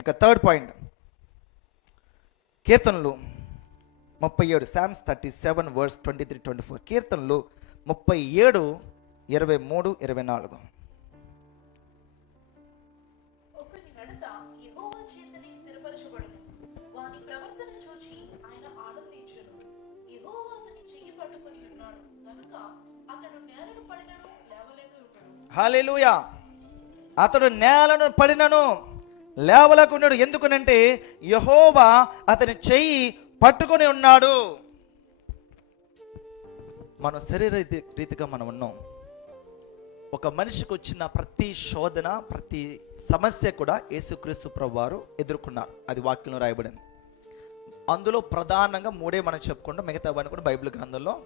ఇక third point, కీర్తనలు 37, Psalms 37 verse 23-24. కీర్తనలు 37, 23, 24. హల్లెలూయా. అతడు నేలను పడినను లేవలేకున్నాడు. ఎందుకనంటే యెహోవా అతని చెయ్యి పట్టుకొని ఉన్నాడు. మన శరీర రీతిగా మనం ఉన్నాం. ఒక మనిషికి వచ్చిన ప్రతి శోధన, ప్రతి సమస్య కూడా యేసుక్రీస్తు ప్రభువారు ఎదుర్కొన్నారు. అది వాక్యంలో రాయబడింది. అందులో ప్రధానంగా మూడే మనం చెప్పుకుంటాం. మిగతావన్నీ కూడా బైబిల్ గ్రంథంలో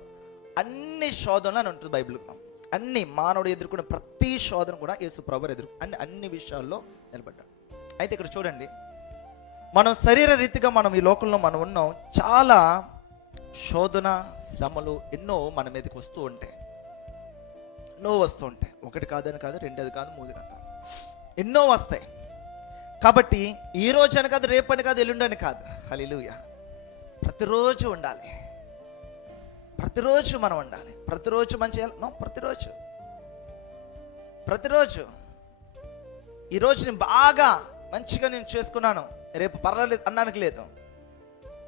అన్ని శోధనలు అని ఉంటుంది. బైబిల్ అన్ని మానవుడు ఎదుర్కొన్న ప్రతి శోధన కూడా యేసు ప్రభువారు అన్ని విషయాల్లో నిలబడ్డాడు. అయితే ఇక్కడ చూడండి, మనం శరీర రీతిగా మనం ఈ లోకంలో మనం ఉన్నాం. చాలా శోధన, శ్రమలు ఎన్నో మన మీదకి వస్తూ ఉంటాయి. ఎన్నో వస్తూ ఉంటాయి. ఒకటి కాదని కాదు, రెండోది కాదు, మూడు కాదు, ఎన్నో వస్తాయి. కాబట్టి ఈ రోజు అని కాదు, రేపని కాదు, ఎల్లుండని కాదు. హల్లెలూయా. ప్రతిరోజు ఉండాలి. ప్రతిరోజు మనం ఉండాలి. ప్రతిరోజు మనం చేయాలి. ప్రతిరోజు ఈరోజు నేను బాగా మంచిగా నేను చేసుకున్నాను, రేపు పర్వాలేదు అనడానికి లేదు.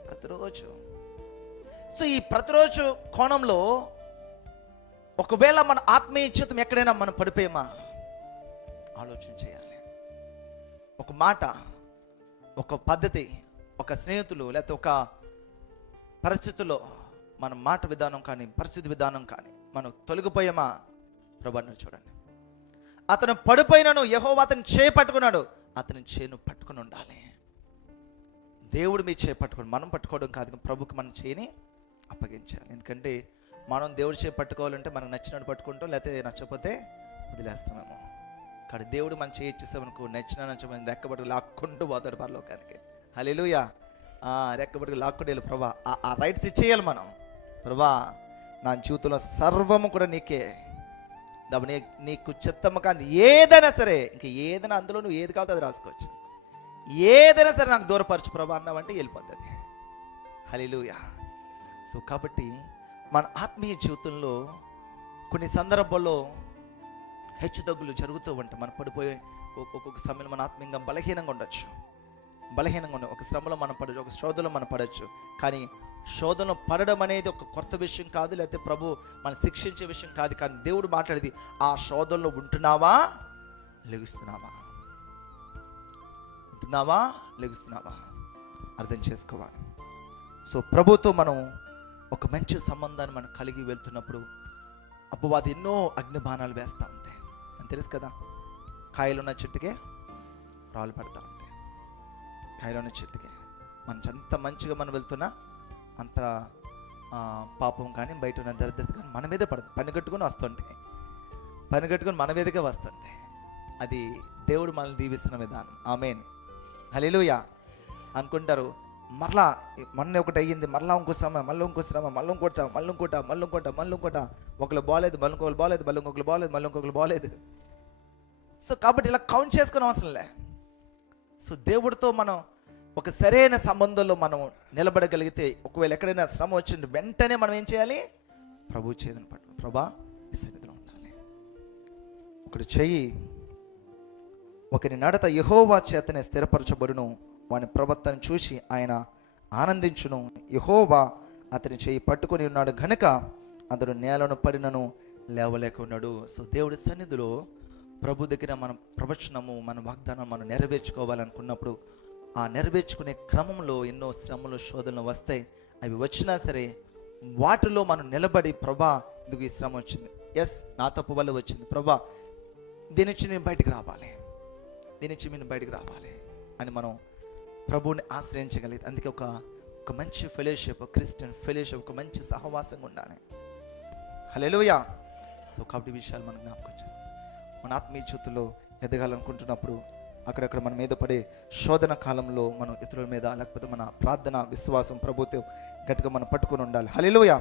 ప్రతిరోజు. సో ఈ ప్రతిరోజు కోణంలో ఒకవేళ మన ఆత్మీయ జీవితం ఎక్కడైనా మనం పడిపోయామా ఆలోచన చేయాలి. ఒక మాట, ఒక పద్ధతి, ఒక స్నేహితులు, లేకపోతే ఒక పరిస్థితుల్లో మన మాట విధానం కానీ, పరిస్థితి విధానం కానీ మనం తొలగిపోయామా ప్రభువుని చూడండి. అతను పడిపోయినను యెహోవా అతని చేయి పట్టుకున్నాడు. అతని చేను పట్టుకుని ఉండాలి. దేవుడు మీ చేయి పట్టుకోండి, మనం పట్టుకోవడం కాదు, ప్రభుకి మన చేయిని అప్పగించాలి. ఎందుకంటే మనం దేవుడి చేయి పట్టుకోవాలంటే మనకు నచ్చినట్టు పట్టుకుంటాం, లేకపోతే నచ్చకపోతే వదిలేస్తామేమో. కానీ దేవుడు మన చేయి ఇచ్చేసామనుకో, నచ్చమని రెక్కబట్టుకు లాక్కుంటూ పోతాడు పరలోకానికి. హల్లెలూయా. రెక్కబట్టుకు లాక్కుంటూ వెళ్ళి ప్రభా ఆ రైట్స్ ఇచ్చేయాలి మనం. ప్రభా నా జీవితంలో సర్వము కూడా నీకే, నీకు చిత్తము కానీ ఏదైనా సరే, ఇంకా ఏదైనా అందులో నువ్వు ఏది కావాలో అది రాసుకోవచ్చు. ఏదైనా సరే నాకు దూరపరచు ప్రభా అన్నావంటే వెళ్ళిపోతుంది. హల్లెలూయా. సో కాబట్టి మన ఆత్మీయ జీవితంలో కొన్ని సందర్భాల్లో హెచ్చుతగ్గులు జరుగుతూ ఉంటాయి. మనం పడిపోయే ఒక్కొక్క సమయంలో మన ఆత్మీయంగా బలహీనంగా ఉండొచ్చు. ఒక శ్రమలో మనం పడవచ్చు, ఒక శోధనలో మనం పడవచ్చు. కానీ శోధనలో పడడం అనేది ఒక కొత్త విషయం కాదు, లేకపోతే ప్రభు మనం శిక్షించే విషయం కాదు. కానీ దేవుడు మాట్లాడేది ఆ శోధనలో ఉంటున్నావా, లెగుస్తున్నావా, అర్థం చేసుకోవాలి. సో ప్రభుతో మనం ఒక మంచి సంబంధాన్ని మనం కలిగి వెళ్తున్నప్పుడు అపవాది ఎన్నో అగ్నిబాణాలు వేస్తూ ఉంటాయి. అని తెలుసు కదా, కాయలున్న చెట్టుకే రాళ్ళు పడతా ఉంటాయి. కాయలున్న చెట్టుకే మనం ఎంత మంచిగా మనం వెళ్తున్నా అంత పాపం కానీ, బయట ఉన్న దరిద్రత కానీ మన మీదే పడుతుంది. పని కట్టుకొని మన మీదకే వస్తుంటాయి. అది దేవుడు మనల్ని దీవిస్తున్న విధానం. ఆమేన్. హల్లెలూయా. అనుకుంటారు మరలా మొన్న ఒకటి అయ్యింది, మళ్ళీ ఇంకో శ్రమ, మళ్ళీ ఇంకో శ్రమ, మళ్ళీ ఇంకోట, ఒకళ్ళు బాగాలేదు, మళ్ళీ ఇంకొకరు బాగాలేదు, మళ్ళీ ఇంకొకరు బాగాలేదు. సో కాబట్టి ఇలా కౌంట్ చేసుకునే అవసరం లే. సో దేవుడితో మనం ఒక సరైన సంబంధంలో మనం నిలబడగలిగితే, ఒకవేళ ఎక్కడైనా శ్రమ వచ్చింది వెంటనే మనం ఏం చేయాలి, ప్రభు చేతిని పట్టు, ప్రభా ఈ సన్నిధిలో ఉండాలి. ఒకటి చెయ్యి, ఒకరి నడత యెహోవా చేతనే స్థిరపరచబడును, వాని ప్రవర్తన చూసి ఆయన ఆనందించును. యెహోవా అతని చెయ్యి పట్టుకొని ఉన్నాడు గనుక అతడు నేలను పడినను లేవలేక ఉన్నాడు. సో దేవుడి సన్నిధిలో ప్రభు దగ్గర మనం ప్రవచనము, మన వాగ్దానం మనం నెరవేర్చుకోవాలనుకున్నప్పుడు ఆ నెరవేర్చుకునే క్రమంలో ఎన్నో శ్రమలు, శోధనలు వస్తాయి. అవి వచ్చినా సరే వాటిలో మనం నిలబడి, ప్రభా ఎందుకు ఈ శ్రమ వచ్చింది, ఎస్ నా తప్పు వల్ల వచ్చింది, ప్రభా దీని నుంచి నేను బయటికి రావాలి అని మనం ప్రభువుని ఆశ్రయించగలిగితే, అందుకే ఒక మంచి ఫెలోషిప్, క్రిస్టియన్ ఫెలోషిప్, ఒక మంచి సహవాసంగా ఉండాలి. హల్లెలూయా. సో కాబట్టి విషయాలు మనం జ్ఞాపకం చేస్తాం. మన ఆత్మీయ జీవితంలో ఎదగాలనుకుంటున్నప్పుడు అక్కడక్కడ మన మీద పడే శోధన కాలంలో మనం ఇతరుల మీద, లేకపోతే మన ప్రార్థన, విశ్వాసం, ప్రభుత్వం గట్టిగా మనం పట్టుకొని ఉండాలి. హల్లెలూయా.